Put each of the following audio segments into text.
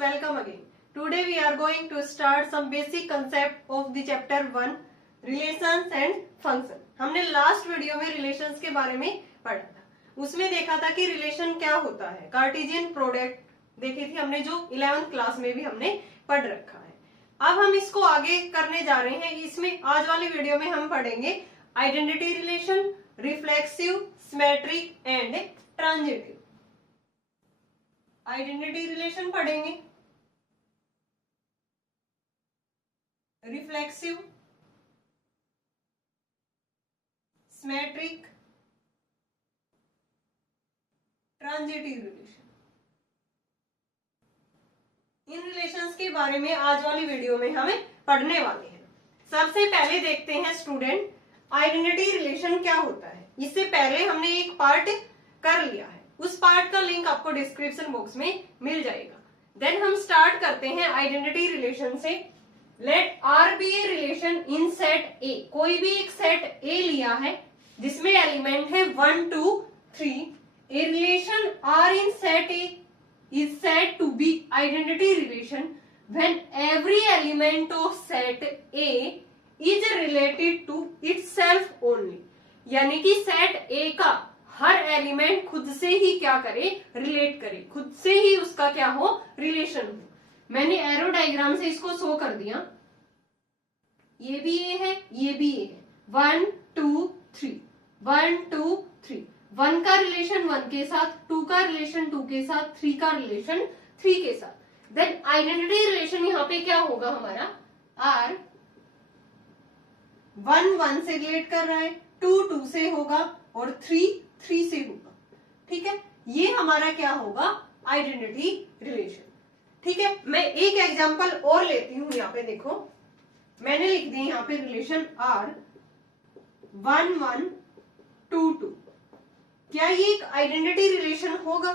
welcome again. Today we are going to start some basic concept of the chapter 1 relations and function. हमने last video में relations के बारे में पढ़ा था. उसमें देखा था कि रिलेशन क्या होता है. कार्टेशियन प्रोडक्ट देखी थी हमने, जो 11th क्लास में भी हमने पढ़ रखा है. अब हम इसको आगे करने जा रहे हैं. इसमें आज वाली वीडियो में हम पढ़ेंगे identity relation, reflexive, symmetric and transitive. Identity relation पढ़ेंगे, रिफ्लेक्सिव, सिमेट्रिक, ट्रांजिटिव रिलेशन. इन रिलेशंस के बारे में आज वाली वीडियो में हमें पढ़ने वाले हैं. सबसे पहले देखते हैं स्टूडेंट, आइडेंटिटी रिलेशन क्या होता है. इससे पहले हमने एक पार्ट कर लिया है, उस पार्ट का लिंक आपको डिस्क्रिप्शन बॉक्स में मिल जाएगा. देन हम स्टार्ट करते हैं आइडेंटिटी रिलेशन से. Let R be a relation in set A. कोई भी एक सेट ए लिया है जिसमें एलिमेंट है 1, 2, 3. A relation R in set A is said to be identity relation when every element of set A is related to itself only. यानी कि set A का हर एलिमेंट खुद से ही क्या करे, रिलेट करे, खुद से ही उसका क्या हो, रिलेशन हो. मैंने एरो डायग्राम से इसको शो कर दिया. ये भी ए है, ये भी ए है. 1, 2, 3, 1, 2, 3. 1 का रिलेशन 1 के साथ, 2 का रिलेशन 2 के साथ, 3 का रिलेशन 3 के साथ. देन आइडेंटिटी रिलेशन यहाँ पे क्या होगा हमारा, आर 1 1 से रिलेट कर रहा है, 2 2 से होगा और 3 3 से होगा. ठीक है, ये हमारा क्या होगा, आइडेंटिटी रिलेशन. ठीक है, मैं एक एग्जांपल और लेती हूं. यहाँ पे देखो, मैंने लिख दिया यहाँ पे रिलेशन आर 1 1 2 2. क्या ये एक आइडेंटिटी रिलेशन होगा?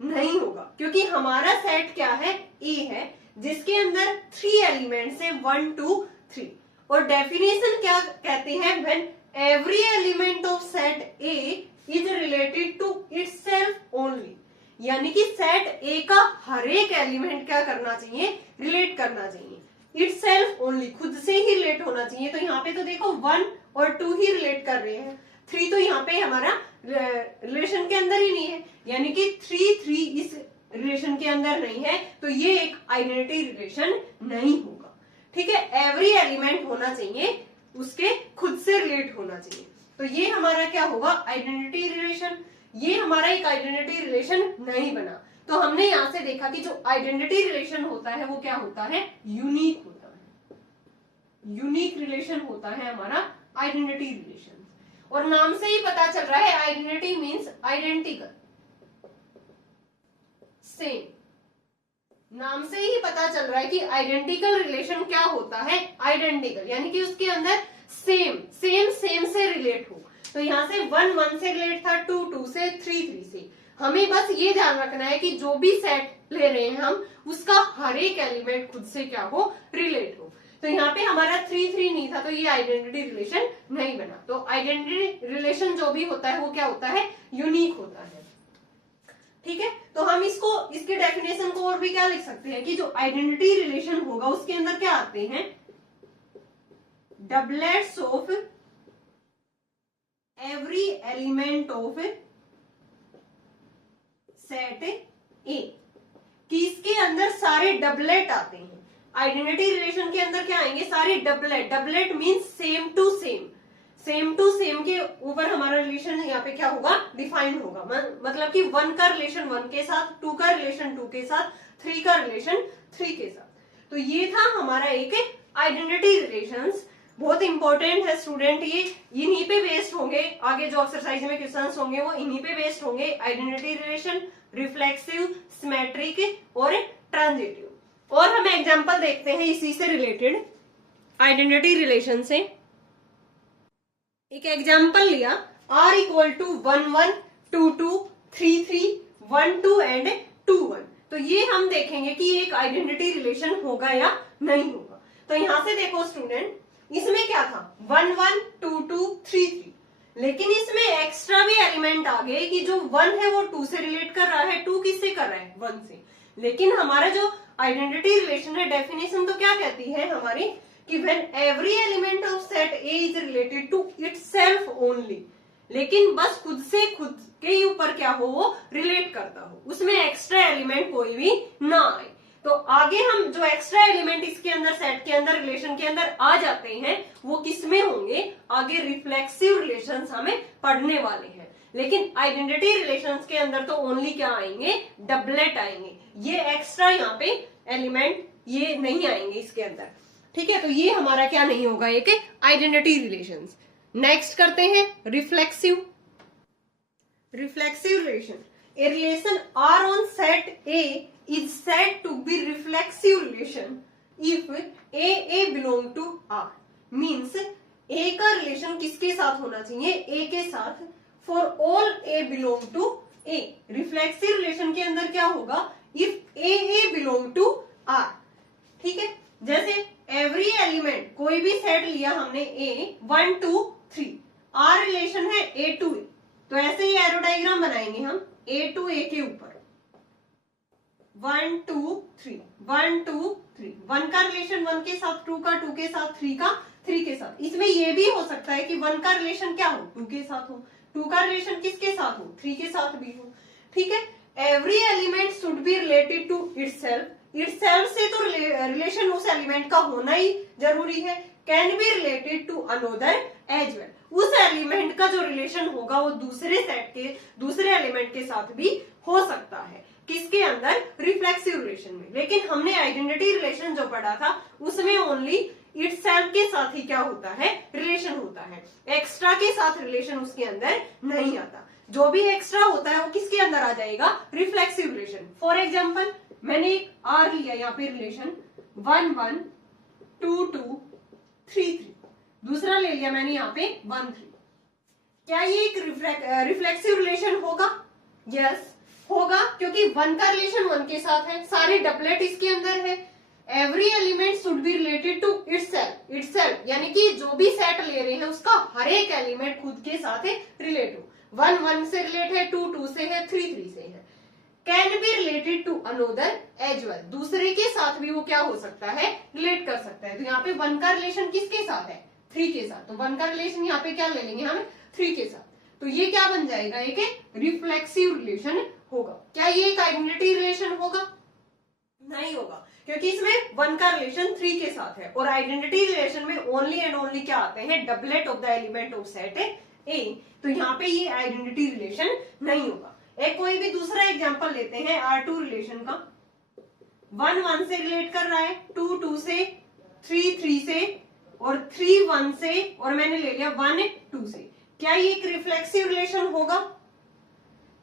नहीं होगा, क्योंकि हमारा सेट क्या है, ए है, जिसके अंदर 3 एलिमेंट्स है 1 2 3. और डेफिनेशन क्या कहते हैं, when every element of set A is related to itself only. यानी कि सेट ए का हर एक एलिमेंट क्या करना चाहिए, रिलेट करना चाहिए, इटसेल्फ ओनली, खुद से ही रिलेट होना चाहिए. तो यहाँ पे तो देखो 1 और 2 ही रिलेट कर रहे हैं, 3 तो यहाँ पे हमारा रिलेशन के अंदर ही नहीं है. यानी कि 3 3 इस रिलेशन के अंदर नहीं है, तो ये एक आइडेंटिटी रिलेशन नहीं होगा. ठीक है, एवरी एलिमेंट होना चाहिए, उसके खुद से रिलेट होना चाहिए. तो ये हमारा क्या होगा, आइडेंटिटी रिलेशन. ये हमारा एक आइडेंटिटी रिलेशन नहीं बना. तो हमने यहां से देखा कि जो आइडेंटिटी रिलेशन होता है वो क्या होता है, यूनिक होता है. यूनिक रिलेशन होता है हमारा आइडेंटिटी रिलेशन. और नाम से ही पता चल रहा है, आइडेंटिटी मीन्स आइडेंटिकल, सेम. नाम से ही पता चल रहा है कि आइडेंटिकल रिलेशन क्या होता है, आइडेंटिकल, यानी कि उसके अंदर सेम सेम सेम से रिलेट हो. तो यहाँ से 1 1 से रिलेट था, 2 2 से, 3 3 से. हमें बस ये ध्यान रखना है कि जो भी सेट ले रहे हैं हम, उसका हर एक एलिमेंट खुद से क्या हो, रिलेट हो. तो यहाँ पे हमारा 3 3 नहीं था, तो ये आइडेंटिटी रिलेशन नहीं बना. तो आइडेंटिटी रिलेशन जो भी होता है वो क्या होता है, यूनिक होता है. ठीक है, तो हम इसको, इसके डेफिनेशन को और भी क्या लिख सकते हैं कि जो आइडेंटिटी रिलेशन होगा उसके अंदर क्या आते हैं, doublets of every element of set ए. कि इसके अंदर सारे डबलेट आते हैं. आइडेंटिटी रिलेशन के अंदर क्या आएंगे, सारे doublet. Doublet means same to same. Same to same के ऊपर हमारा रिलेशन यहाँ पे क्या होगा, डिफाइन होगा. मतलब कि 1 का रिलेशन 1 के साथ, 2 का रिलेशन 2 के साथ, 3 का रिलेशन 3 के साथ. तो ये था हमारा एक आइडेंटिटी रिलेशंस. बहुत इंपॉर्टेंट है स्टूडेंट, ये इन्हीं पे बेस्ड होंगे. आगे जो एक्सरसाइज में क्वेश्चंस होंगे वो इन्हीं पे बेस्ड होंगे. आइडेंटिटी रिलेशन, रिफ्लेक्सिव, सिमेट्रिक और ट्रांजिटिव. और हम एग्जांपल देखते हैं इसी से रिलेटेड, आइडेंटिटी रिलेशन से. एक एग्जांपल लिया, R इक्वल टू 1 1 2 2 3 3 1 2 एंड 2 1. तो ये हम देखेंगे कि एक आइडेंटिटी रिलेशन होगा या नहीं होगा. तो यहां से देखो स्टूडेंट, इसमें क्या था, 1 1 2 2 3 3. लेकिन इसमें एक्स्ट्रा भी एलिमेंट आ गए कि जो 1 है वो 2 से रिलेट कर रहा है, 2 किससे कर रहा है, 1 से. लेकिन हमारा जो आइडेंटिटी रिलेशन है, डेफिनेशन तो क्या कहती है हमारी कि when every element of set A is related to itself only, लेकिन बस खुद से खुद के ही ऊपर क्या हो वो रिलेट करता हो, उसमें एक्स्ट्रा एलिमेंट कोई भी ना आए। तो आगे हम जो एक्स्ट्रा एलिमेंट इसके अंदर सेट के अंदर रिलेशन के अंदर आ जाते हैं वो किसमें होंगे, आगे रिफ्लेक्सिव रिलेशंस हमें पढ़ने वाले हैं। लेकिन आइडेंटिटी रिलेशंस के अंदर तो ओनली क्या आएंगे, डबलेट आएंगे, ये एक्स्ट्रा यहाँ पे एलिमेंट ये नहीं आएंगे इसके अंदर। ठीक है, तो ये हमारा क्या नहीं होगा, एक आइडेंटिटी रिलेशंस। नेक्स्ट करते हैं reflexive relation. A relation R on set A is said to be reflexive relation if A belong to R. Means A का रिलेशन किसके साथ होना चाहिए, A के साथ, for all A belong to A. Reflexive relation के अंदर क्या होगा, if A belong to R. ठीक है, जैसे एवरी एलिमेंट, कोई भी सेट लिया हमने A 1 2 3, R रिलेशन है A to A, तो ऐसे ही एरो डायग्राम बनाएंगे हम A to A के ऊपर 1 2 3 1 2 3, 1 का रिलेशन 1 के साथ, 2 का 2 के साथ, 3 का 3 के साथ। इसमें ये भी हो सकता है कि 1 का रिलेशन क्या हो, 2 के साथ हो, 2 का रिलेशन किसके साथ हो, 3 के साथ भी हो। ठीक है, every element should be related to itself. Itself से तो रिलेशन उस एलिमेंट का होना ही जरूरी है। Can be related to another as well, उस एलिमेंट का जो रिलेशन होगा वो दूसरे सेट के दूसरे एलिमेंट के साथ भी हो सकता है, किसके अंदर, रिफ्लेक्सिव रिलेशन में। लेकिन हमने आइडेंटिटी रिलेशन जो पढ़ा था उसमें ओनली इटसेल्फ के साथ ही क्या होता है, रिलेशन होता है, एक्स्ट्रा के साथ रिलेशन उसके अंदर नहीं आता। जो भी एक्स्ट्रा होता है वो किसके अंदर आ जाएगा, रिफ्लेक्सिव रिलेशन। फॉर एग्जाम्पल मैंने एक आर लिया यहाँ पे रिलेशन 1 1 2 2 3 3, दूसरा ले लिया मैंने यहाँ पे 1 3, क्या ये एक रिफ्लेक्सिव रिलेशन होगा, यस होगा, क्योंकि 1 का रिलेशन 1 के साथ है, सारे डबलेट इसके अंदर है। Every element should be related to itself, यानी कि जो भी सेट ले रहे हैं उसका हर एक एलिमेंट खुद के साथ रिलेट हो। 1 1 से रिलेट है, 2 2 से है, 3 3 से है। Can be related to another as well, दूसरे के साथ भी वो क्या हो सकता है, रिलेट कर सकता है। तो यहाँ पे 1 का रिलेशन किसके साथ है, 3 के साथ, तो 1 का रिलेशन यहाँ पे क्या ले लेंगे हम, 3 के साथ, तो ये क्या बन जाएगा, एक रिफ्लेक्सिव रिलेशन होगा। क्या ये एक आइडेंटिटी रिलेशन होगा, नहीं होगा, क्योंकि इसमें 1 का रिलेशन 3 के साथ है, और आइडेंटिटी रिलेशन में ओनली एंड ओनली क्या आते हैं, doublet of the element of set ए, तो यहाँ पे ये आइडेंटिटी रिलेशन नहीं होगा। एक कोई भी दूसरा एग्जांपल लेते हैं R2 रिलेशन का, 1 1 से रिलेट कर रहा है, 2 2 से, 3 3 से, और 3 1 से, और मैंने ले लिया 1 2 से। क्या ये एक रिफ्लेक्सिव रिलेशन होगा,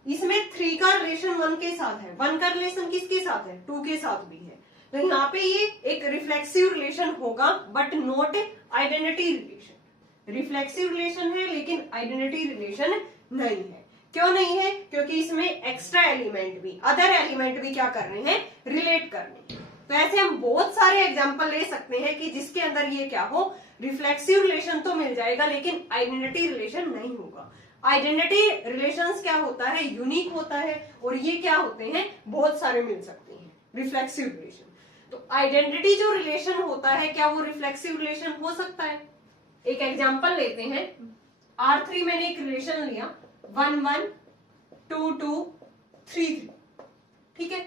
इसमें 3 का रिलेशन 1 के साथ है, 1 का रिलेशन किसके साथ है, 2 के साथ भी है, तो यहाँ पे ये एक रिफ्लेक्सिव रिलेशन होगा but not identity relation. Reflexive relation है लेकिन आइडेंटिटी रिलेशन नहीं है। क्यों नहीं है, क्योंकि इसमें एक्स्ट्रा एलिमेंट भी, अदर एलिमेंट भी क्या कर रहे हैं, रिलेट कर रहे हैं। तो ऐसे हम बहुत सारे एग्जांपल ले सकते हैं कि जिसके अंदर ये क्या हो, रिफ्लेक्सिव रिलेशन तो मिल जाएगा लेकिन आइडेंटिटी रिलेशन नहीं होगा। आइडेंटिटी रिलेशंस क्या होता है, यूनिक होता है, और ये क्या होते हैं, बहुत सारे मिल सकते हैं रिफ्लेक्सिव रिलेशन। तो आइडेंटिटी जो रिलेशन होता है क्या वो रिफ्लेक्सिव रिलेशन हो सकता है। एक एग्जांपल लेते हैं, R3 मैंने एक रिलेशन लिया 1 1 2 2 3 3, ठीक है,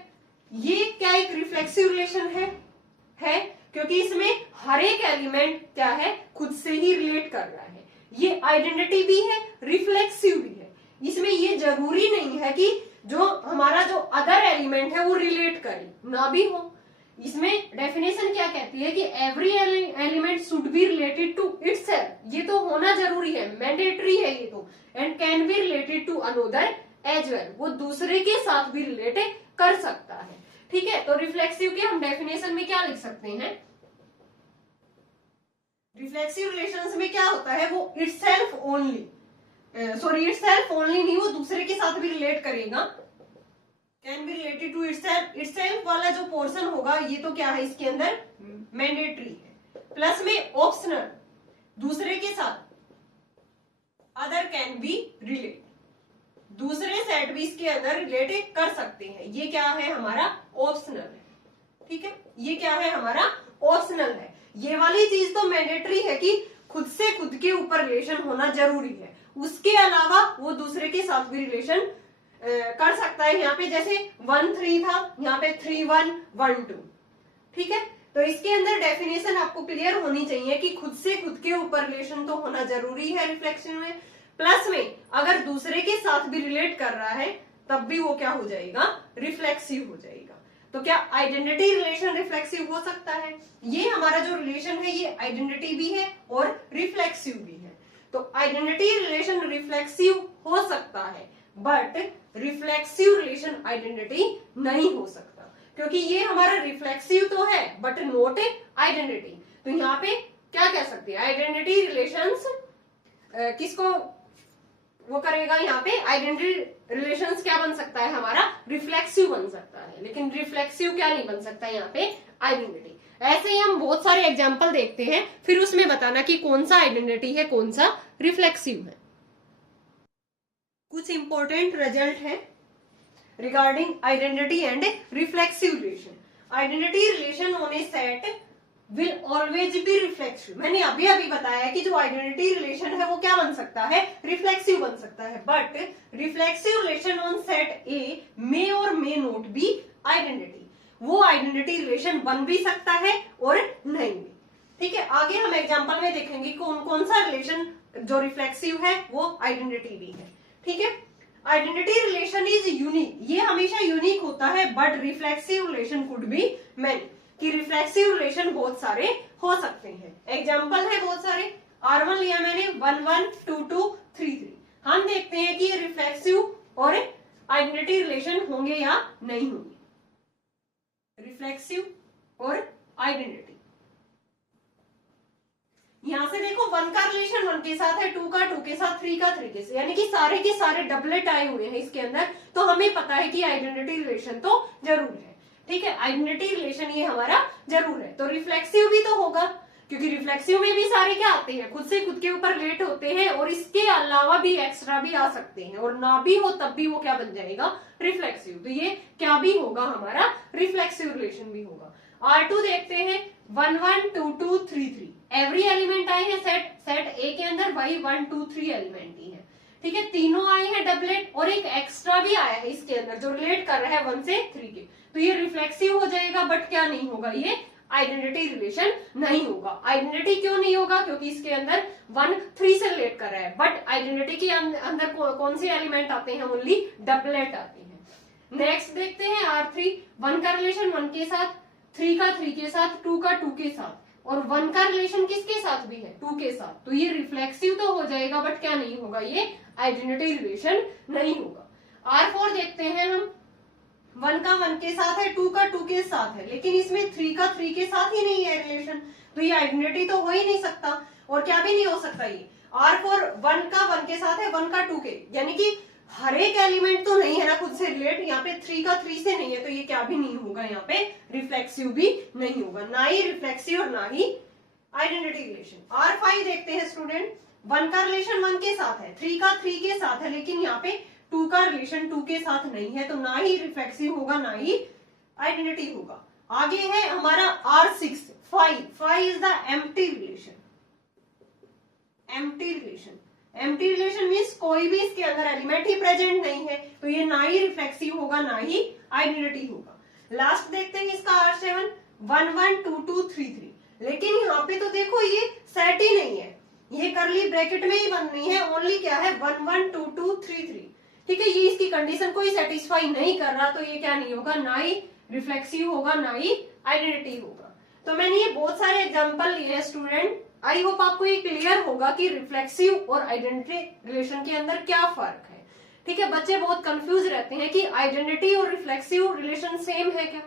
ये क्या एक रिफ्लेक्सिव रिलेशन है क्योंकि इसमें हर एक एलिमेंट क्या है, खुद से ही रिलेट कर रहा है। ये आइडेंटिटी भी है, रिफ्लेक्सिव भी है। इसमें ये जरूरी नहीं है कि जो हमारा जो अदर एलिमेंट है वो रिलेट करे, ना भी हो। इसमें डेफिनेशन क्या कहती है कि every element should be related to itself, ये तो होना जरूरी है, मैंडेटरी है ये तो, and can be related to another as well, वो दूसरे के साथ भी रिलेट कर सकता है। ठीक है, तो रिफ्लेक्सिव के हम डेफिनेशन में क्या लिख सकते हैं, रिफ्लेक्सिव रिलेशंस में क्या होता है, वो itself only, sorry itself only नहीं, वो दूसरे के साथ भी रिलेट करेगा। Can be related to itself, itself वाला जो पोर्शन होगा ये तो क्या है, इसके अंदर मैंडेटरी है, प्लस में ऑप्शनल, दूसरे के साथ, अदर कैन बी रिलेट, दूसरे सेट भी इसके अंदर रिलेट कर सकते हैं, ये क्या है हमारा ऑप्शनल है। ठीक है, ये क्या है हमारा ऑप्शनल है। ये वाली चीज तो मैंडेटरी है कि खुद से खुद के ऊपर रिलेशन होना जरूरी है, उसके अलावा वो दूसरे के साथ भी रिलेशन कर सकता है। यहाँ पे जैसे 1-3 था, यहाँ पे 3-1-1-2। ठीक है, तो इसके अंदर डेफिनेशन आपको क्लियर होनी चाहिए कि खुद से खुद के ऊपर रिलेशन तो होना जरूरी है रिफ्लेक्शन में, प्लस में अगर दूसरे के साथ भी रिलेट कर रहा है तब भी वो क्या हो जाएगा, रिफ्लेक्सिव हो जाएगा। तो क्या आइडेंटिटी रिलेशन रिफ्लेक्सिव हो सकता है? ये हमारा जो रिलेशन है ये आइडेंटिटी भी है और रिफ्लेक्सिव भी है। तो आइडेंटिटी रिलेशन रिफ्लेक्सिव हो सकता है, बट रिफ्लेक्सिव रिलेशन आइडेंटिटी नहीं हो सकता, क्योंकि ये हमारा रिफ्लेक्सिव तो है बट नॉट आइडेंटिटी। तो यहाँ पे क्या कह सकते हैं, आइडेंटिटी रिलेशंस किसको वो करेगा, यहाँ पे आइडेंटिटी रिलेशंस क्या बन सकता है हमारा, रिफ्लेक्सिव बन सकता है, लेकिन रिफ्लेक्सिव क्या नहीं बन सकता यहाँ पे, आइडेंटिटी। ऐसे ही हम बहुत सारे एग्जाम्पल देखते हैं, फिर उसमें बताना कि कौन सा आइडेंटिटी है कौन सा रिफ्लेक्सिव है। कुछ इंपॉर्टेंट रिजल्ट है regarding identity and reflexive relation. Identity relation on A set will always be reflexive. मैंने अभी अभी बताया कि जो आइडेंटिटी रिलेशन है वो क्या बन सकता है, रिफ्लेक्सिव बन सकता है, but reflexive relation on set A may और मे नॉट बी आइडेंटिटी। वो आइडेंटिटी रिलेशन बन भी सकता है और नहीं भी। ठीक है, आगे हम एग्जांपल में देखेंगे कौन कौन सा रिलेशन जो रिफ्लेक्सिव है वो आइडेंटिटी भी है। ठीक है, आइडेंटिटी रिलेशन इज यूनिक, ये हमेशा यूनिक होता है, but reflexive relation could be many, कि रिफ्लेक्सिव रिलेशन बहुत सारे हो सकते हैं। एग्जाम्पल है बहुत सारे, R1 लिया मैंने, 1-1, 2-2, 3-3। हम देखते हैं कि ये रिफ्लेक्सिव और आइडेंटिटी रिलेशन होंगे या नहीं होंगे, रिफ्लेक्सिव और आइडेंटिटी। यहां से देखो 1 का रिलेशन 1 के साथ है, 2 का 2 के साथ, 3 का 3 के साथ, यानी कि सारे के सारे डबलेट आए हुए हैं इसके अंदर, तो हमें पता है कि आइडेंटिटी रिलेशन तो जरूर है। ठीक है, आइडेंटिटी रिलेशन ये हमारा जरूर है। तो रिफ्लेक्सिव भी तो होगा, क्योंकि रिफ्लेक्सिव में भी सारे क्या आते हैं, खुद से खुद के ऊपर रिलेट होते हैं, और इसके अलावा भी एक्स्ट्रा भी आ सकते हैं, और ना भी हो तब भी वो क्या बन जाएगा, रिफ्लेक्सिव। तो ये क्या भी होगा हमारा, रिफ्लेक्सिव रिलेशन भी होगा। R2 देखते हैं, 1-1, 2-2, 3-3। एवरी एलिमेंट आए हैं सेट ए के अंदर, वही 1, 2, 3 एलिमेंट ही है। ठीक है, तीनों आए हैं डबलेट, और एक एक्स्ट्रा भी आया है इसके अंदर जो रिलेट कर रहा है 1 से 3 के, तो ये रिफ्लेक्सिव हो जाएगा, बट क्या नहीं होगा, ये आइडेंटिटी रिलेशन नहीं होगा। आइडेंटिटी क्यों नहीं होगा, क्योंकि इसके अंदर 1 3 से रिलेट कर रहा है, बट आइडेंटिटी के अंदर कौन से एलिमेंट आते हैं, ओनली डबलेट आते हैं। नेक्स्ट देखते हैं R3, 1 का रिलेशन 1 के साथ, 3 का 3 के साथ, 2 का 2 के साथ, और 1 का रिलेशन किसके साथ भी है, 2 के साथ, तो ये रिफ्लेक्सिव तो हो जाएगा, बट क्या नहीं होगा, ये आइडेंटिटी रिलेशन नहीं होगा। R4 देखते हैं हम, 1 का 1 के साथ है, 2 का 2 के साथ है, लेकिन इसमें 3 का 3 के साथ ही नहीं है रिलेशन, तो ये आइडेंटिटी तो हो ही नहीं सकता, और क्या भी नहीं हो सकता ये। R4 1 का 1 के साथ है, 1 का 2 के, यानी कि हर एक एलिमेंट तो नहीं है ना खुद से रिलेट, यहाँ पे 3 का 3 से नहीं है, तो ये क्या भी नहीं होगा, यहाँ पे रिफ्लेक्सिव भी नहीं होगा, ना ही रिफ्लेक्सिव और ना ही आइडेंटिटी रिलेशन। R5 देखते हैं स्टूडेंट, 1 का रिलेशन 1 के साथ है, 3 का 3 के साथ है, लेकिन यहाँ पे 2 का रिलेशन 2 के साथ नहीं है, तो ना ही रिफ्लेक्सिव होगा ना ही आइडेंटिटी होगा। आगे है हमारा R6, 5 is the empty relation. Empty relation, empty relation means कोई भी इसके अंदर एलिमेंट ही प्रेजेंट नहीं है, तो ये ना ही रिफ्लेक्सिव होगा ना ही आइडेंटिटी होगा। लास्ट देखते हैं इसका R7, 1-1, 2-2, 3-3, लेकिन यहाँ पे तो देखो ये सेट ही नहीं है, ये करली ब्रैकेट में ही बननी है, ओनली क्या है 1-1, 2-2, 3-3। ठीक है, ये इसकी कंडीशन कोई सेटिस्फाई नहीं कर रहा, तो ये क्या नहीं होगा, ना ही रिफ्लेक्सिव होगा ना ही आइडेंटिटी होगा। तो मैंने ये बहुत सारे एग्जाम्पल लिए हैं स्टूडेंट, आई होप आपको ये क्लियर होगा कि रिफ्लेक्सिव और आइडेंटिटी रिलेशन के अंदर क्या फर्क है। ठीक है, बच्चे बहुत कंफ्यूज रहते हैं कि आइडेंटिटी और रिफ्लेक्सिव रिलेशन सेम है क्या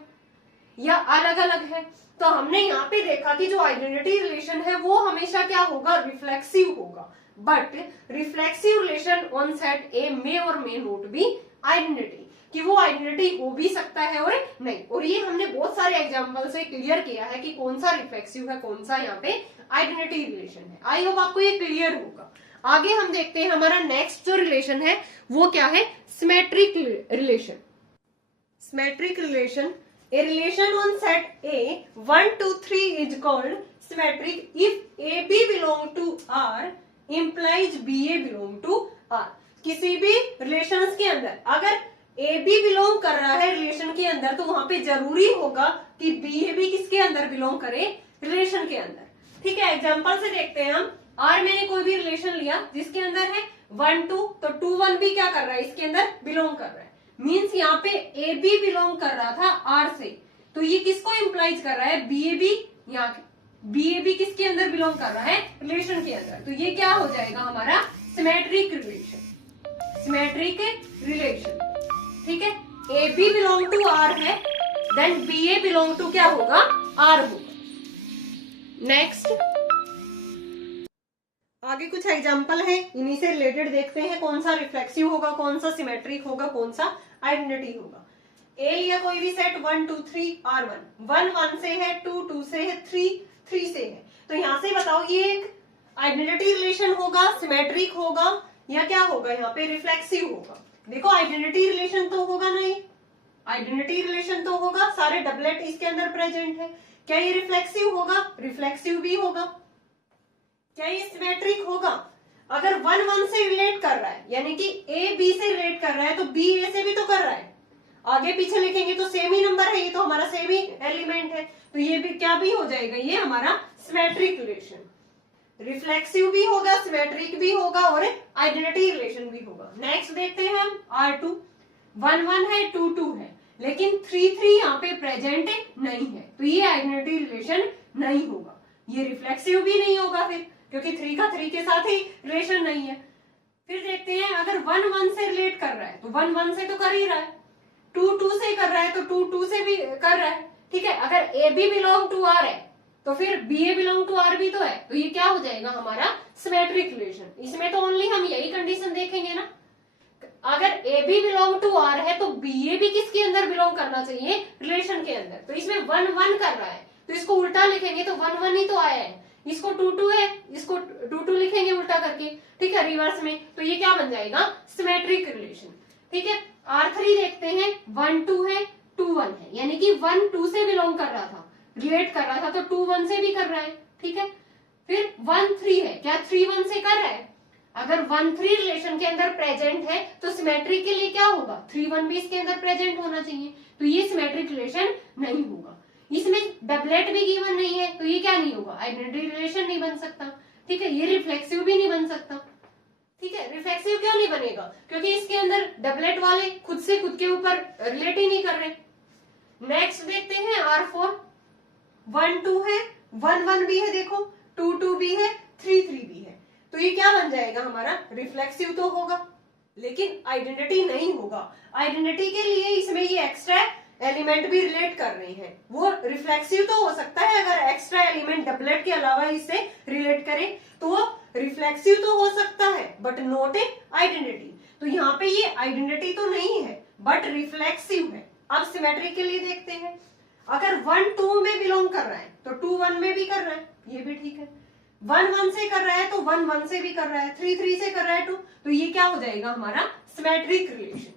या अलग अलग है। तो हमने यहाँ पे देखा कि जो आइडेंटिटी रिलेशन है वो हमेशा क्या होगा, रिफ्लेक्सिव होगा, but reflexive relation on set A may और मे नॉट बी आइडेंटिटी, कि वो आइडेंटिटी हो भी सकता है और नहीं। और ये हमने बहुत सारे एग्जांपल से क्लियर किया है कि कौन सा रिफ्लेक्सिव है, कौन सा यहाँ पे आइडेंटिटी रिलेशन है। आई होप आपको ये क्लियर होगा। आगे हम देखते हैं हमारा नेक्स्ट जो रिलेशन है वो क्या है, symmetric relation. Symmetric relation A relation on set A 1 to 3 is called symmetric if AB belong to R implies BA belong to R. किसी भी रिलेशंस के अंदर अगर AB बिलोंग कर रहा है रिलेशन के अंदर तो वहां पे जरूरी होगा कि BA भी किसके अंदर बिलोंग करे, रिलेशन के अंदर। ठीक है, एग्जांपल से देखते हैं हम। R मैंने कोई भी रिलेशन लिया जिसके अंदर है 1 2, तो 2 1 भी क्या कर रहा है, इसके अंदर बिलोंग कर रहा है। मीन्स यहाँ पे ए बी बिलोंग कर रहा था आर से, तो ये किसको इंप्लाइज कर रहा है, बी ए बी। यहाँ बी ए बी किसके अंदर बिलोंग कर रहा है, रिलेशन के अंदर। तो ये क्या हो जाएगा हमारा सिमेट्रिक रिलेशन, सिमेट्रिक रिलेशन। ठीक है, A B belong to R है, then B A belong to क्या होगा, आर होगा। नेक्स्ट आगे कुछ एग्जाम्पल है, इन्हीं से रिलेटेड देखते हैं कौन सा रिफ्लेक्सिव होगा, कौन सा सिमेट्रिक होगा, कौन सा आइडेंटिटी होगा। ए लिया कोई भी सेट 1 2 3 R1, 1 1 से है, 2 2 से है, 3 3 से है। तो यहां से बताओ ये एक आइडेंटिटी रिलेशन होगा, सिमेट्रिक होगा या क्या होगा, यहाँ पे रिफ्लेक्सिव होगा। देखो आइडेंटिटी रिलेशन तो होगा नहीं, आइडेंटिटी रिलेशन तो होगा, सारे डबलेट इसके अंदर प्रेजेंट है। क्या ये रिफ्लेक्सिव होगा, रिफ्लेक्सिव भी होगा। क्या ये सिमेट्रिक होगा, अगर 1 1 से रिलेट कर रहा है यानी कि ए बी से रिलेट कर रहा है तो बी ए से भी तो कर रहा है। आगे पीछे लिखेंगे तो सेम ही नंबर है, ये तो हमारा सेम ही एलिमेंट है, तो ये भी क्या भी हो जाएगा, ये हमारा सिमेट्रिक रिलेशन। रिफ्लेक्सिव भी होगा, सिमेट्रिक भी होगा और आइडेंटिटी रिलेशन भी होगा। नेक्स्ट देखते हैं हम R2, 1 1 है, 2 2 है, लेकिन 3 3 यहाँ पे प्रेजेंट नहीं है, तो ये आइडेंटिटी रिलेशन नहीं होगा। ये रिफ्लेक्सिव भी नहीं होगा फिर, क्योंकि 3 का 3 के साथ ही रिलेशन नहीं है। फिर देखते हैं अगर 1 1 से रिलेट कर रहा है तो 1 1 से तो कर ही रहा है, 2 2 से कर रहा है तो 2 2 से भी कर रहा है। ठीक है, अगर A B belong to R है तो फिर B A belong to R भी तो है, तो ये क्या हो जाएगा हमारा सिमेट्रिक रिलेशन। इसमें तो ओनली हम यही कंडीशन देखेंगे ना, अगर A B belong to R है तो बी ए भी किसके अंदर बिलोंग करना चाहिए, रिलेशन के अंदर। तो इसमें 1 1 कर रहा है तो इसको उल्टा लिखेंगे तो 1 1 ही तो आया है, इसको 2 2 है, इसको 2 2 लिखेंगे उल्टा करके। ठीक है, रिवर्स में, तो ये क्या बन जाएगा, सिमेट्रिक रिलेशन। ठीक है, R3 देखते हैं, 1 2 है, 2 1 है, यानी कि 1 2 से बिलोंग कर रहा था, रिलेट कर रहा था, तो 2 1 से भी कर रहा है। ठीक है, फिर 1 3 है, क्या 3 1 से कर रहा है। अगर 1 3 रिलेशन के अंदर प्रेजेंट है तो सिमेट्रिक के लिए क्या होगा, 3 1 भी इसके अंदर प्रेजेंट होना चाहिए, तो ये सिमेट्रिक रिलेशन नहीं होगा। इसमें डबलेट भी गिवन नहीं है तो ये क्या नहीं होगा, आइडेंटिटी रिलेशन नहीं बन सकता। ठीक है, ये रिफ्लेक्सिव भी नहीं बन सकता। ठीक है, रिफ्लेक्सिव क्यों नहीं बनेगा, क्योंकि इसके अंदर डबलेट वाले खुद से खुद के ऊपर रिलेट ही नहीं कर रहे। नेक्स्ट देखते हैं R4, 1 2 है, 1 1 भी है, देखो 2 2 भी है, 3 3 भी है, तो ये क्या बन जाएगा हमारा, रिफ्लेक्सिव तो होगा लेकिन आइडेंटिटी नहीं होगा। आइडेंटिटी के लिए इसमें ये एक्स्ट्रा एलिमेंट भी रिलेट कर रहे हैं, वो रिफ्लेक्सिव तो हो सकता है अगर एक्स्ट्रा एलिमेंट डबलेट के अलावा इससे रिलेट करें, तो वो रिफ्लेक्सिव तो हो सकता है बट नॉट ए आइडेंटिटी। तो यहाँ पे ये आइडेंटिटी तो नहीं है बट रिफ्लेक्सिव है। अब सिमेट्रिक के लिए देखते हैं, अगर 1 2 में बिलोंग कर रहा है तो 2 1 में भी कर रहा है, ये भी ठीक है। 1 1 से कर रहा है तो 1 1 से भी कर रहा है, 3 3 से कर रहा है 2, तो ये क्या हो जाएगा हमारा सिमेट्रिक रिलेशन।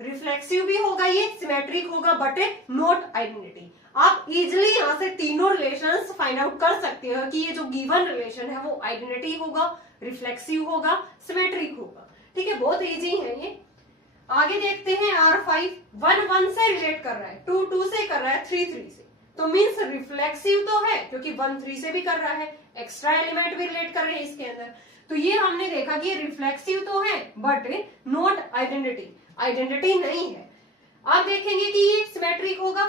रिफ्लेक्सिव भी होगा, ये सिमेट्रिक होगा बट नॉट आइडेंटिटी। आप इजिली यहाँ से तीनों रिलेशंस फाइंड आउट कर सकते हो कि ये जो गिवन रिलेशन है वो आइडेंटिटी होगा, रिफ्लेक्सिव होगा, सिमेट्रिक होगा। ठीक है, बहुत इजी है ये। आगे देखते हैं R5, 1 1 से रिलेट कर रहा है, 2 2 से कर रहा है, 3 3 से, तो मीन्स रिफ्लेक्सिव तो है क्योंकि 1 3 से भी कर रहा है, एक्स्ट्रा एलिमेंट भी रिलेट कर रहे हैं इसके अंदर। तो ये हमने देखा कि रिफ्लेक्सिव तो है बट नॉट आइडेंटिटी, आइडेंटिटी नहीं है। आप देखेंगे कि ये सिमेट्रिक होगा,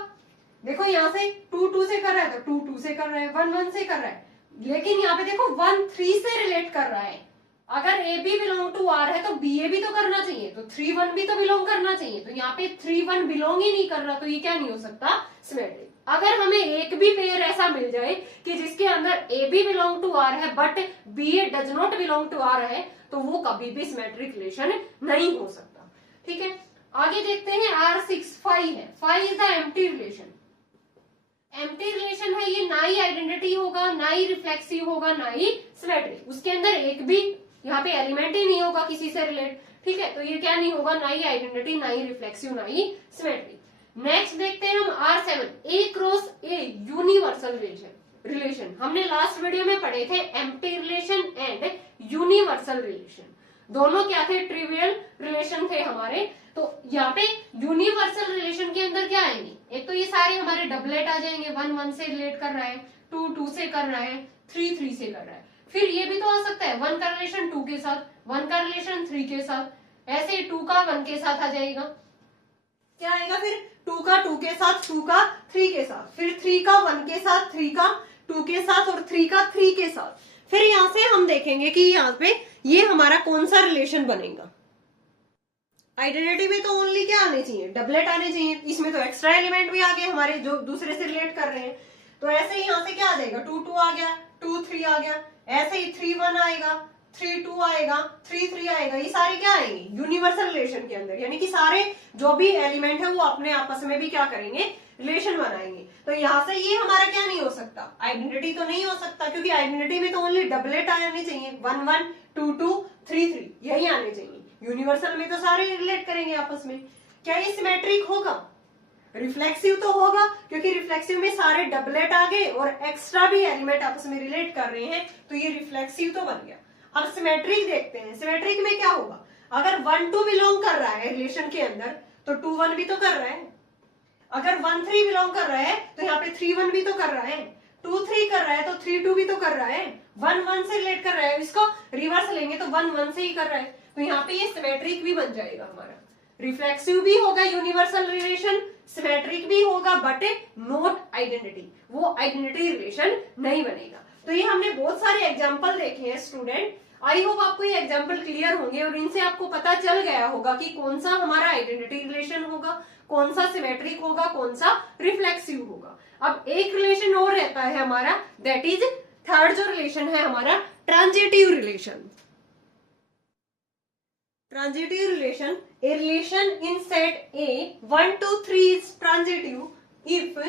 देखो यहाँ से 2 2 से कर रहा है तो 2 2 से कर रहा है, 1 1 से कर रहा है, लेकिन यहाँ पे देखो 1 3 से रिलेट कर रहा है। अगर A B belong to R है तो बी ए भी तो करना चाहिए, तो 3 1 भी तो बिलोंग करना चाहिए, तो यहाँ पे 3 1 बिलोंग ही नहीं कर रहा, तो ये क्या नहीं हो सकता, सिमेट्रिक। अगर हमें एक भी पेयर ऐसा मिल जाए कि जिसके अंदर A B belong to R है but B A does not belong to R है, तो वो कभी भी सिमेट्रिक रिलेशन नहीं हो सकता। ठीक है, आगे देखते हैं R6, 5 है, 5 is the empty relation. Empty relation है ये, ना ही आइडेंटिटी होगा, ना ही रिफ्लेक्सिव होगा, ना ही सिमेट्रिक, उसके अंदर एक भी यहाँ पे एलिमेंट ही नहीं होगा किसी से रिलेट। ठीक है, तो ये क्या नहीं होगा, ना ही आइडेंटिटी, ना ही रिफ्लेक्सिव, ना ही सिमेट्रिक। नेक्स्ट देखते हैं हम R7, A cross a universal relation. हमने लास्ट वीडियो में पढ़े थे empty relation and universal relation. दोनों क्या थे? ट्रिवियल रिलेशन थे हमारे। तो यहाँ पे यूनिवर्सल रिलेशन के अंदर क्या आएंगे? एक तो ये सारे हमारे डबलेट आ जाएंगे, 1 1 से रिलेट कर रहा है, 2 2 से कर रहा है, 3 3 से कर रहा है। फिर ये भी तो आ सकता है 1 का रिलेशन 2 के साथ, 1 का रिलेशन 3 के साथ, ऐसे 2 का 1 के साथ आ जाएगा। क्या आएगा फिर? 2 का 2 के साथ, 2 का 3 के साथ, फिर 3 का 1 के साथ, 3 का 2 के साथ और 3 का 3 के साथ। फिर यहां से हम देखेंगे कि यहाँ पे ये हमारा कौन सा रिलेशन बनेगा। आइडेंटिटी में तो ओनली क्या आने चाहिए? डबलेट आने चाहिए। इसमें तो एक्स्ट्रा एलिमेंट भी आ गए हमारे जो दूसरे से रिलेट कर रहे हैं। तो ऐसे ही यहाँ से क्या आ जाएगा? 2 2 आ गया, 2 3 आ गया, ऐसे ही 3 1 आएगा, 3 2 आएगा, 3 3 आएगा। ये सारे क्या आएंगे? यूनिवर्सल रिलेशन के अंदर, यानी कि सारे जो भी एलिमेंट है वो अपने आपस में भी क्या करेंगे? रिलेशन बनाएंगे। तो यहाँ से ये हमारा क्या नहीं हो सकता? आइडेंटिटी तो नहीं हो सकता, क्योंकि आइडेंटिटी में तो ओनली डबलेट आने चाहिए, 1 1 2 2 3 3 यही आने चाहिए। यूनिवर्सल में तो सारे रिलेट करेंगे आपस में। क्या ये सिमेट्रिक होगा? रिफ्लेक्सिव तो होगा, क्योंकि रिफ्लेक्सिव में सारे डबलेट आ गए और एक्स्ट्रा भी एलिमेंट आपस में रिलेट कर रहे हैं, तो ये रिफ्लेक्सिव तो बन गया। अब सिमेट्रिक देखते हैं। सिमेट्रिक में क्या होगा? अगर 1 2 बिलोंग कर रहा है रिलेशन के अंदर, तो 2 1 भी तो कर रहा है। अगर 1 3 बिलोंग कर रहा है, तो यहाँ पे 3 1 भी तो कर रहा है। 2 3 कर रहा है, तो 3 2 भी तो कर रहा है। 1 1 से रिलेट कर रहा है, इसको रिवर्स लेंगे तो 1 1 से ही कर रहा है। तो यहाँ पे ये सिमेट्रिक भी बन जाएगा हमारा। रिफ्लेक्सिव भी होगा यूनिवर्सल रिलेशन, सिमेट्रिक भी होगा, बट नॉट आइडेंटिटी, वो आइडेंटिटी रिलेशन नहीं बनेगा। तो ये हमने बहुत सारे एग्जाम्पल देखे हैं स्टूडेंट। आई होप आपको ये एग्जाम्पल क्लियर होंगे और इनसे आपको पता चल गया होगा कि कौन सा हमारा आइडेंटिटी रिलेशन होगा, कौन सा सिमेट्रिक होगा, कौन सा रिफ्लेक्सिव होगा। अब एक रिलेशन और रहता है हमारा, दैट इज थर्ड जो रिलेशन है हमारा, transitive relation. Transitive relation, a relation in set A 1 2 3 is transitive if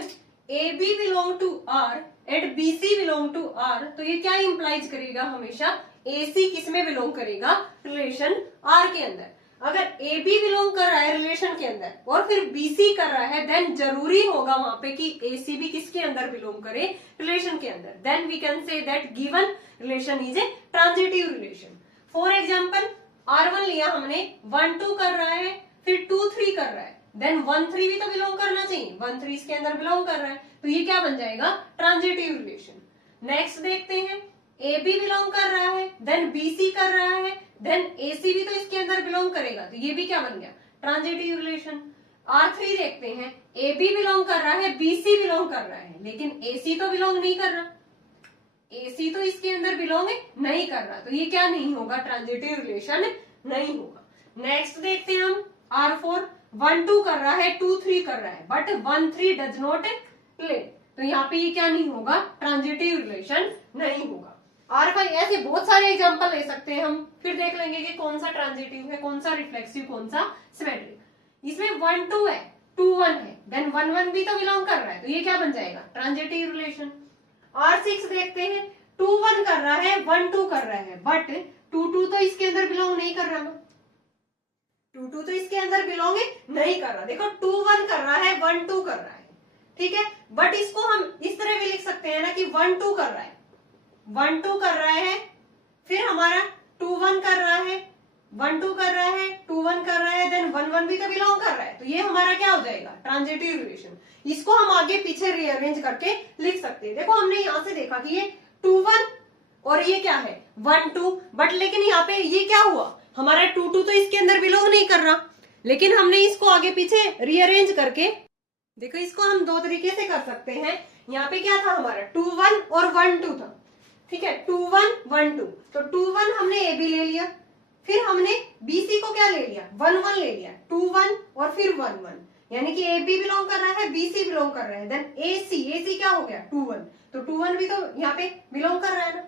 AB belong to R and BC belong to R। तो ये क्या इंप्लाइज करेगा? हमेशा AC किसमें बिलोंग करेगा? रिलेशन R के अंदर। अगर AB बिलोंग कर रहा है रिलेशन के अंदर और फिर BC कर रहा है, देन जरूरी होगा वहां पे कि AC भी किसके अंदर बिलोंग करे? रिलेशन के अंदर। Then we can say that given relation is a transitive relation. For example, R1 लिया हमने, 1 2 कर रहा है, फिर 2 3 कर रहा है, देन 1 3 भी तो बिलोंग करना चाहिए, 1 3 इसके अंदर बिलोंग कर रहा है, तो ये क्या बन जाएगा? Transitive relation. नेक्स्ट देखते हैं, AB बिलोंग कर रहा है, देन BC कर रहा है, देन AC भी तो इसके अंदर बिलोंग करेगा, तो ये भी क्या बन गया? Transitive relation. R3 देखते हैं, AB बिलोंग कर रहा है, BC बिलोंग कर रहा है, लेकिन AC तो बिलोंग नहीं कर रहा, AC तो इसके अंदर बिलोंग नहीं कर रहा, तो ये क्या नहीं होगा? ट्रांजिटिव रिलेशन नहीं होगा। नेक्स्ट देखते हैं हम, R4 1 2 कर रहा है, 2 3 कर रहा है, बट 1 3 डज नॉट रिलेट, तो यहाँ पे ये क्या नहीं होगा? ट्रांजिटिव रिलेशन नहीं होगा। R5 ऐसे बहुत सारे एग्जांपल ले सकते हैं हम, फिर देख लेंगे कि कौन सा ट्रांजिटिव है, कौन सा रिफ्लेक्सिव, कौन सा सिमेट्रिक। इसमें 1 2 है, 2 1 है, देन 1 1 भी तो बिलोंग कर रहा है, तो ये क्या बन जाएगा? Transitive relation. R6 देखते हैं, 2 1 कर रहा है, 1 2 कर रहा है, बट 2 2 तो इसके अंदर बिलोंग नहीं कर रहा ना, 2 2 तो इसके अंदर बिलोंग नहीं कर रहा। देखो 2 1 कर रहा है, 1 2 कर रहा है, ठीक है, बट इसको हम इस तरह भी लिख सकते हैं ना कि 1 2 कर रहा है, 1 2 कर रहा है, फिर हमारा 2 1 कर रहा है, 1 2 कर रहा है, 2 1 कर रहा है, देन 1 1 भी तो बिलोंग कर रहा है, तो ये हमारा क्या हो जाएगा? Transitive relation. इसको हम आगे पीछे रीअरेंज करके लिख सकते हैं। देखो हमने यहां से देखा कि ये 2 1 और ये क्या है? 1 2, बट लेकिन यहाँ पे ये क्या हुआ? हमारा 2 2 तो इसके अंदर बिलोंग नहीं कर रहा, लेकिन हमने इसको आगे पीछे रीअरेंज करके, देखो इसको हम दो तरीके से कर सकते हैं। यहाँ पे क्या था हमारा? 2 1 और 1 2 था, ठीक है, 2 1 1 2, तो 2 1 हमने AB ले लिया, फिर हमने BC को क्या ले लिया? 1 1 ले लिया, 2 1 और फिर 1 1, यानी कि AB बिलोंग कर रहा है, BC बिलोंग कर रहा है, देन AC क्या हो गया? 2 1, तो 2 1 भी तो यहाँ पे बिलोंग कर रहा है ना,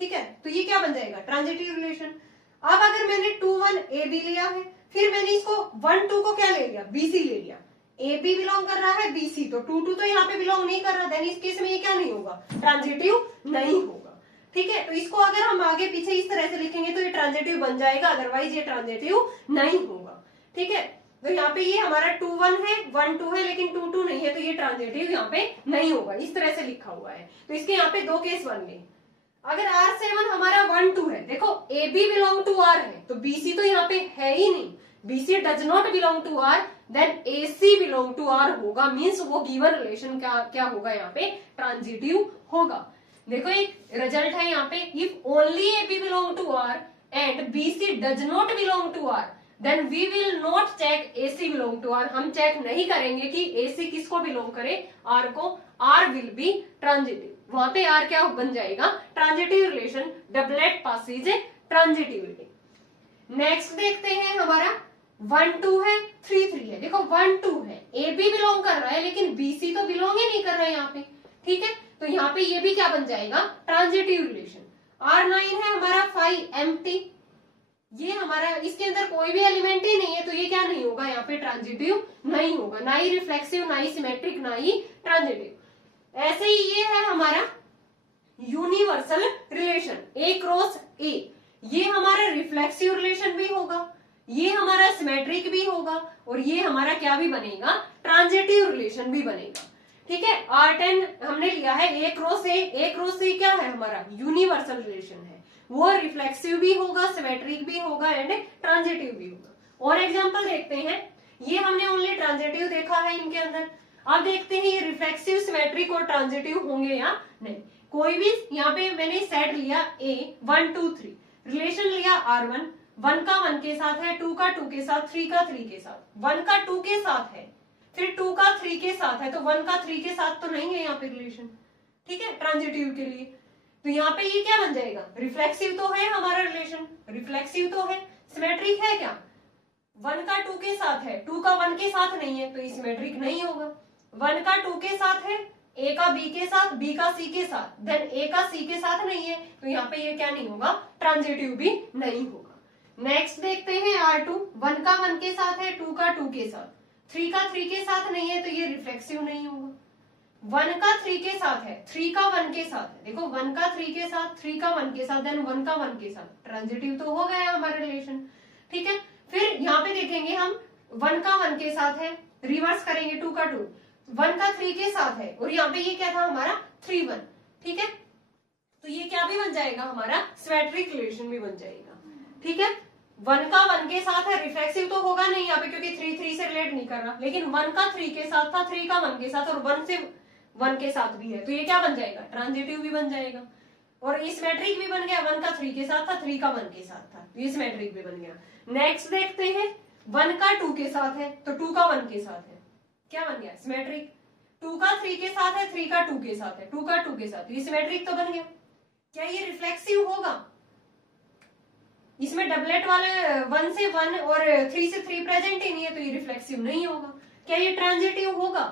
ठीक है, तो ये क्या बन जाएगा? Transitive relation. अब अगर मैंने 2 1 AB लिया है, फिर मैंने इसको 1 2 को क्या ले लिया? BC ले लिया, AB बिलोंग कर रहा है, BC तो 2 2 तो यहाँ पे बिलोंग नहीं कर रहा, देन इस केस में ये क्या नहीं होगा? ट्रांजिटिव नहीं होगा, ठीक है। तो इसको अगर हम आगे पीछे इस तरह से लिखेंगे तो ये ट्रांजिटिव बन जाएगा, अदरवाइज ये ट्रांजिटिव नहीं होगा, ठीक है। तो यहाँ पे ये हमारा 2 1 है, 1 2 है, लेकिन 2 2 नहीं है, तो ये ट्रांजिटिव यहाँ पे नहीं होगा। इस तरह से लिखा हुआ है, तो इसके यहाँ पे 2 केस बन गए। अगर R7 हमारा 1 2 है, देखो AB बिलोंग टू R है, तो BC तो यहाँ पे है ही नहीं, BC does not belong to R, then AC belong to R होगा, मीन्स वो गिवन रिलेशन क्या होगा, यहाँ पे ट्रांजिटिव होगा। देखो एक रिजल्ट है यहाँ पे, if only AB belong to R and BC does not belong to R, then we will not check AC belong to R। हम चेक नहीं करेंगे कि AC किसको बिलोंग करे, R को। R विल बी ट्रांजिटिव, वहां पे R क्या बन जाएगा, transitive relation, doublet passes transitivity. Next देखते हैं हमारा 1 2 है, 3 3 है। देखो 1 2 है, AB बिलोंग कर रहा है, लेकिन BC तो बिलोंग ही नहीं कर रहा है यहाँ पे, ठीक है, तो यहाँ पे ये भी क्या बन जाएगा, ट्रांजिटिव रिलेशन। R9 है हमारा 5 एम्प्टी, ये हमारा इसके अंदर कोई भी एलिमेंट ही नहीं है, तो ये क्या नहीं होगा, यहाँ पे ट्रांजिटिव नहीं होगा, ना ही रिफ्लेक्सिव, ना ही सिमेट्रिक, ना ही ट्रांजिटिव। ऐसे ही ये है हमारा universal relation, A cross A, ये हमारा रिफ्लेक्सिव रिलेशन भी होगा, ये हमारा सिमेट्रिक भी होगा, और ये हमारा क्या भी बनेगा, ट्रांजिटिव रिलेशन भी बनेगा, ठीक है। R10 हमने लिया है A cross A, A cross A क्या है हमारा, यूनिवर्सल रिलेशन है, वो रिफ्लेक्सिव भी होगा, सिमेट्रिक भी होगा एंड ट्रांजिटिव भी होगा। और एग्जांपल देखते हैं, ये हमने ओनली ट्रांजिटिव देखा है इनके अंदर, अब देखते हैं ये रिफ्लेक्सिव, सिमेट्रिक और ट्रांजिटिव होंगे या नहीं। कोई भी यहाँ पे मैंने सेट लिया A 1 2 3, रिलेशन लिया R1, 1 का 1 के साथ है, 2 का 2 के साथ, 3 का 3 के साथ, 1 का 2 के साथ है, फिर 2 का 3 के साथ है, तो 1 का 3 के साथ तो नहीं है यहाँ पे रिलेशन, ठीक है, ट्रांजिटिव के लिए। तो यहाँ पे ये क्या बन जाएगा, रिफ्लेक्सिव तो है हमारा रिलेशन, रिफ्लेक्सिव तो है, सिमेट्रिक है क्या, 1 का 2 के साथ है, 2 का 1 के साथ नहीं है, तो ये सिमेट्रिक नहीं होगा। 1 का 2 के साथ है, A का B के साथ, B का C के साथ, देन A का C के साथ नहीं है, तो यहाँ पे ये क्या नहीं होगा, ट्रांजिटिव भी नहीं होगा। नेक्स्ट देखते हैं R2, 1 का 1 के साथ है, 2 का 2 के साथ, 3 का 3 के साथ नहीं है, तो ये रिफ्लेक्सिव नहीं होगा। 1 का 3 के साथ है, 3 का 1 के साथ है, देखो 1 का 3 के साथ, 3 का 1 के साथ, देन 1 का 1 के साथ, ट्रांजिटिव तो हो गया हमारा रिलेशन, ठीक है। फिर यहाँ पे देखेंगे हम 1 का 1 के साथ है, रिवर्स करेंगे 2 का 2, 1 का 3 के साथ है, और यहाँ पे ये क्या था हमारा 3 1, ठीक है, तो ये क्या भी बन जाएगा हमारा, सिमेट्रिक रिलेशन भी बन जाएगा, ठीक है। 1 का 1 के साथ है, रिफ्लेक्सिव तो होगा नहीं यहाँ पे, क्योंकि 3 3 से रिलेट नहीं कर रहा, लेकिन 1 का 3 के साथ था, 3 का 1 के साथ, और 1 से 1 के साथ भी है, तो ये क्या बन जाएगा, ट्रांजिटिव भी बन जाएगा। और ये सिमेट्रिक भी बन गया, 1 का 3 के साथ था, 3 का 1 के साथ था, तो ये सिमेट्रिक भी बन गया। नेक्स्ट देखते हैं, 1 का 2 के साथ है, तो 2 का 1 के साथ है, क्या बन गया, सिमेट्रिक। 2 का 3 के साथ है, 3 का 2 के साथ है, 2 का 2 के साथ, ये सिमेट्रिक तो बन गया। क्या ये रिफ्लेक्सिव होगा, इसमें डबलेट वाले 1 से 1 और 3 से 3 प्रेजेंट ही नहीं है, तो ये रिफ्लेक्सिव नहीं होगा। क्या ये ट्रांजिटिव होगा,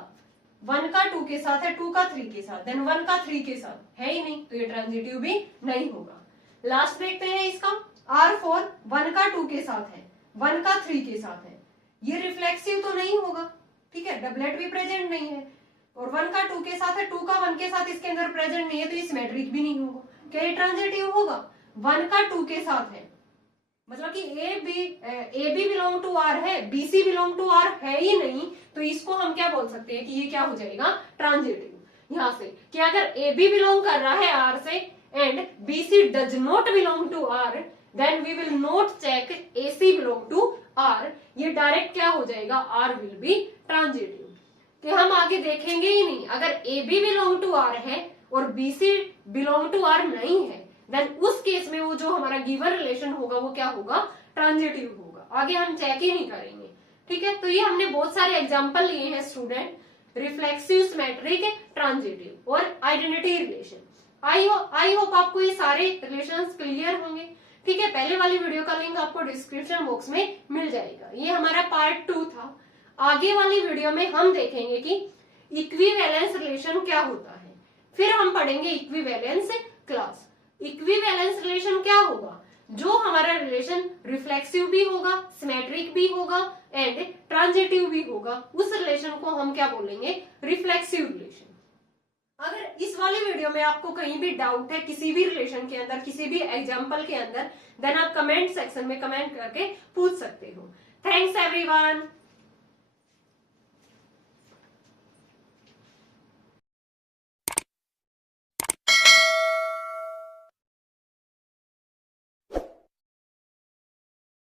1 का 2 के साथ है, 2 का 3 के साथ, देन 1 का 3 के साथ है ही नहीं, तो ये ट्रांजिटिव भी नहीं होगा। लास्ट देखते हैं इसका, R4 1 का 2 के साथ है, 1 का 3 के साथ है, ये रिफ्लेक्सिव तो नहीं होगा, ठीक है, डबलेट भी प्रेजेंट नहीं है, और 1 का 2 के साथ है, 2 का 1 के साथ इसके अंदर प्रेजेंट नहीं है, तो ये सिमेट्रिक भी नहीं होगा। क्या ये ट्रांजिटिव होगा, 1 का 2 के साथ है, मतलब कि A B belong to R है, BC बिलोंग टू आर है ही नहीं, तो इसको हम क्या बोल सकते हैं कि ये क्या हो जाएगा, ट्रांजिटिव। यहाँ से कि अगर AB बिलोंग कर रहा है R से and BC does not belong to R, then we will not check AC belong to R, ये डायरेक्ट क्या हो जाएगा, R विल बी ट्रांजिटिव, कि हम आगे देखेंगे ही नहीं। अगर AB बिलोंग टू R है और BC बिलोंग टू R नहीं है, देन उस केस में वो जो हमारा गिवन रिलेशन होगा वो क्या होगा, ट्रांजिटिव होगा, आगे हम चेक ही नहीं करेंगे, ठीक है। तो ये हमने बहुत सारे एग्जांपल लिए हैं स्टूडेंट, रिफ्लेक्सिव, सिमेट्रिक, ट्रांजिटिव और आइडेंटिटी रिलेशन। आई होप आपको ये सारे रिलेशंस क्लियर होंगे, ठीक है। पहले वाली वीडियो का लिंक आपको डिस्क्रिप्शन बॉक्स में मिल जाएगा। ये हमारा पार्ट 2 था। आगे वाली वीडियो में हम देखेंगे कि इक्विवेलेंस रिलेशन क्या होता है, फिर हम पढ़ेंगे इक्विवेलेंस क्लास। इक्विवेलेंस रिलेशन क्या होगा, जो हमारा रिलेशन रिफ्लेक्सिव भी होगा, सिमेट्रिक भी होगा एंड ट्रांजिटिव भी होगा, उस रिलेशन को हम क्या बोलेंगे, रिफ्लेक्सिव रिलेशन। अगर इस वाली वीडियो में आपको कहीं भी डाउट है किसी भी रिलेशन के अंदर, किसी भी एग्जांपल के अंदर, देन आप कमेंट सेक्शन में कमेंट करके पूछ सकते हो। Thanks everyone.